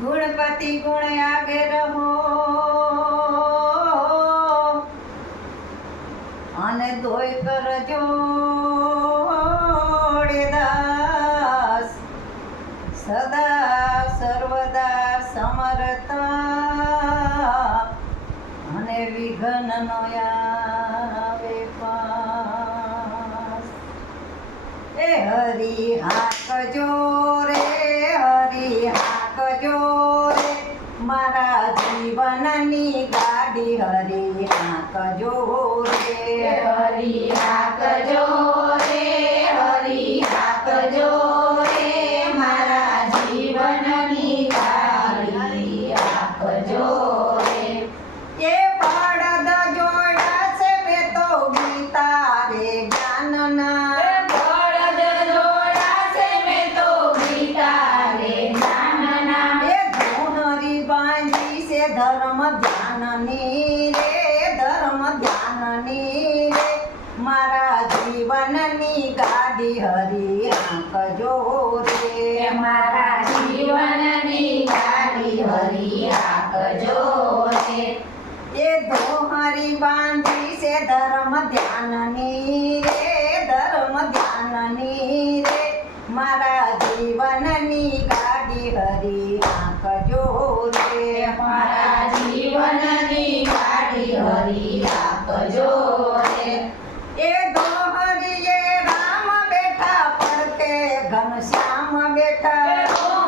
ગુણપતિ ગુણ આગે રહો અને ધોઈ કરજો દાસ સદા સર્વદા સમરતા અને વિઘ્ન નો આવે પાસ એ હરી હાકજો રે હરી હાકજો રે મારા જીવનની ગાડી હરી હાકજો રે હરી હાકજો રે હરી હાકજો રે મારા જીવનની ગાડી હાકજો રે એ બળદ જોડાશે મેં તો ગીતા રે જ્ઞાનના બળદ જોડાશે મેં તો ગીતા રે જ્ઞાનના એ ધોનરી બાંધી છે ધર્મ ધ્યાનની રે ધર્મ ધ્યાનની રે મારા જીવનની ગાડી હરી હાંકજો રે મારા જીવનની ગાડી હરી હાકજો રે એ ધોહરી બાંધી છે ધર્મ ધ્યાનની રે ધર્મ ધ્યાનની રે મારા જીવનની ગાડી હરી હાંકજો રે મારા જીવનની ગાડી હરી હાકજો રે એ દોહરીએ રામ બેઠા પડકે ઘનશ્યામ બેઠા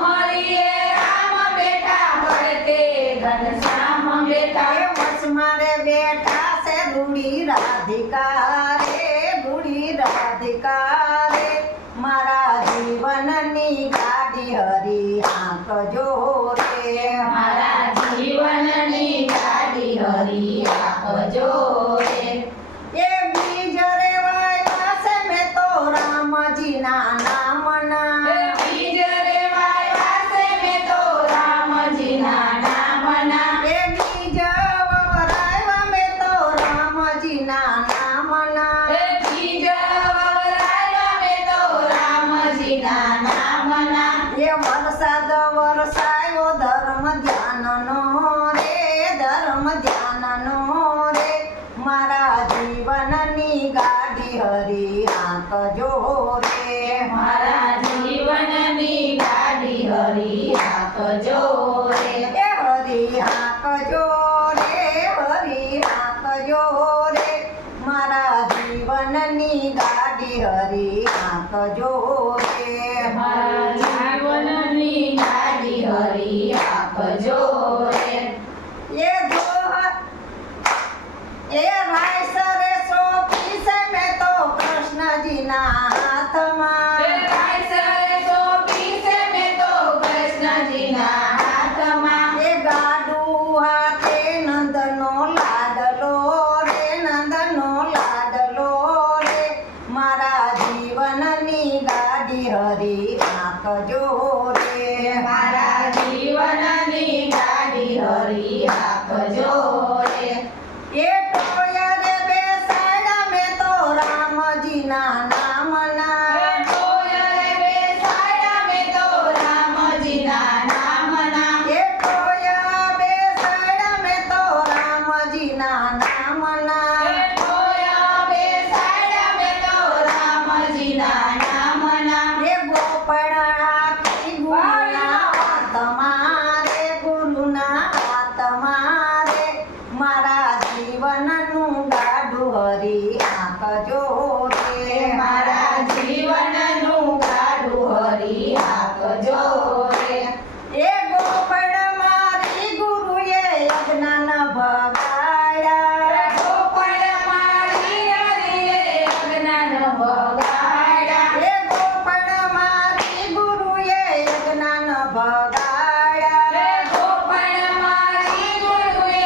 હરિએ રામ બેઠા પડકે ઘનશ્યામ બેઠા એ વસમારે બેઠા છે રૂડી રાધિકા રે રૂડી રાધિકા રે મારા જીવનની ગાડી હરી હાંકજો રે મારા જીવનની ગાડી હરી હાકજો રે એ બીજ રે વાયવા છે મેં તો રામજીના નામના બીજ રે વાયવા છે મેં તો રામજીના નામના એ બીજ વવરાયવા મેં તો રામજીના નામના બીજ વવરાયા મેં તો રામજીના નામના એ વરસાદ વરસાયો ધર્મ ધ્યાનનો રે ધર્મ ધ્યાનનો રે મારા જીવનની ગાડી હરી હાંકજો રે મારા જીવનની ગાડી હરી હાકજો રે એ હરી હાંકજો રે હરી હાંકજો રે મારા જીવનની ગાડી હરી હાંકજો રે મારા જીવનની ગાડી હરી હાકજો રે એ દોહર એ રાયસરે સોંપી છે મેં તો કૃષ્ણજીના હાથમાં રાયસરે સોંપી છે મેં તો કૃષ્ણજીના હાથમાં એ ગાડું હાથે નંદનો લાડલો રે નંદનો લાડલો રે મારા જીવનની ગાડી હરી હાંકજો રે મારા જીવનની ગાડી હરી હાકજો રે એ ટોયરે બેસાડ્યા મેં તો રામજીના નામના ટોયરે બેસાડ્યા મેં તો રામજીના નામના એ ટોયા બેસાડ્યા મેં તો રામજીના નામના ટોયા બેસાડ્યા મેં તો રામજીના નામના એ ગોપળાથી ગુરુના તમારે ગુરુના તમારે મારા જીવનનું ગાડું હરી હાંકજો રે મારા જીવનનું ગાડું હરી હાકજો રે એ ગોપળ મારી ગુરુએ અજ્ઞાન ભગાડ્યા ગોપળ મારી હરિએ અજ્ઞાન બગાડ્યા એ ગોપળ મારી ગુરુએ અજ્ઞાન ભગાડ્યા ગોપળ મારી ગુરુએ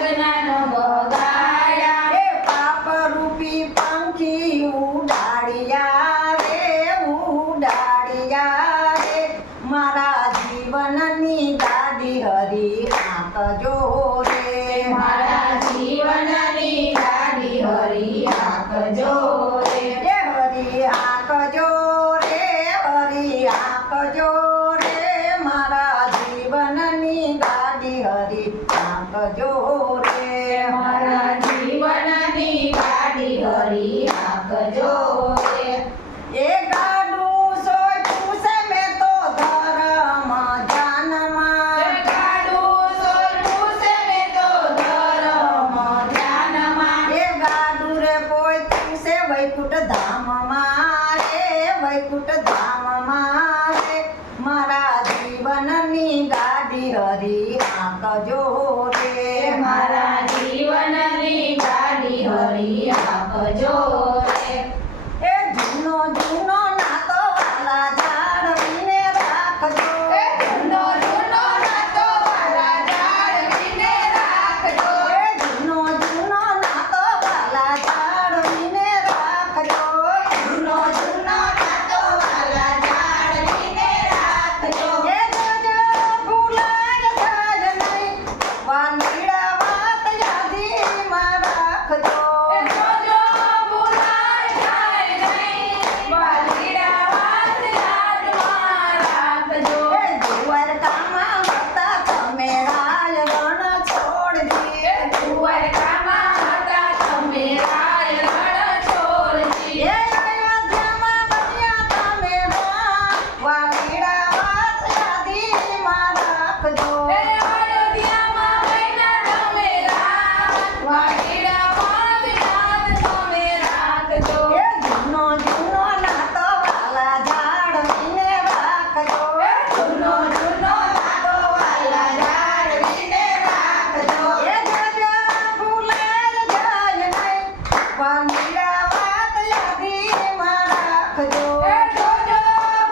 અજ્ઞાન બગાડ્યા એ પાપ રૂપી પંખી ઉડાડ્યા રે ઉડાડ્યા રે મારા જીવનની ગાડી હરી હાંકજો રે મારા જીવનની ગાડી હરી હાકજો રે એ હરી હાંકજો રે હરી હાંકજો રે મારા જીવન જીવનની ગાડી હરી આંકજો રે મારા જીવનની ગાડી હરી આપજો રે એ જૂનો જૂનો નાતો વાલા જાળવીને રાખજો એ જૂનો જૂનો નાતો વાલા જાળવીને રાખજો એ જૂનો જૂનો નાતો વાલા જાળવીને રાખજો જૂનો જૂનો નાતો વાલા જાળવીને રાખજો એ જજો ભૂલાય જાય નહીં વાનીડા વાત યાદીમાં રાખજો એ જોજો ભૂલાય જાય નહીં વાલીડા વાત યાદમાં રાખજો એ દ્વારકામાં હતા તમે રાયગણ છોડજી એ દ્વારકામાં હતા તમે રાયગણ છોડજી એ અયોધ્યામાં બન્યા તમે વાલીડા વાત યાદીમાં રાખજો એ અયોધ્યામાં બન્યા તમે વાલીડા વાત યાદ તમે રાખજો એ જૂનો જૂનો નાતો વાલા જાળવીને રાખજો એ જૂનો જૂનો નાતો વાલા જાળવીને રાખજો એ જજો ભૂલાય જાય નહીં વાલીડા વાત યાદીમાં રાખજો એ જોજો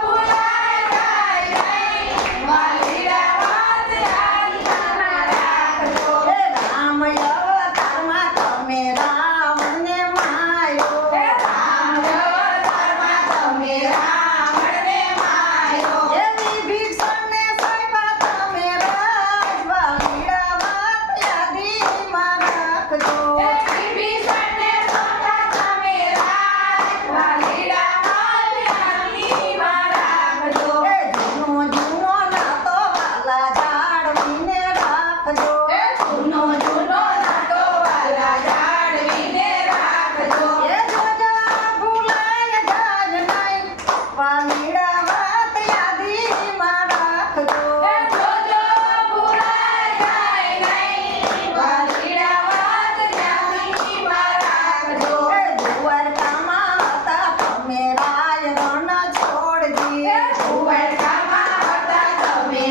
ભૂલાય જાય નહીં વાલીડા વાત યાદમાં રાખજો એ રામ અવતારમાં તમે રાવણને માર્યો એ રામ અવતારમાં તમે રાવણને માર્યો એ વિભીષણને સૈવા તમે રાજવાલીડા વાત યાદીમાં રાખજો એ વિભીષણને સોંપા તમે રાજવાલીડા વાત યાદમાં રાખજો એ જૂનો જૂનો નાતો વાલા જાળવીને રાખજો એ જૂનો જૂનો નાતો વાલા જાળવીને રાખજો એ જોજા ભૂલાય જાય નહીં વાલીડા વાત યાદીમાં રાખજો એ જોજો ભૂલાય જાય નહીં વાલીડા વાત યાદમાં રાખજો એ દ્વારકામાં હતા તમે રાયગણ છોડજી એ દ્વારકામાં હતા તમે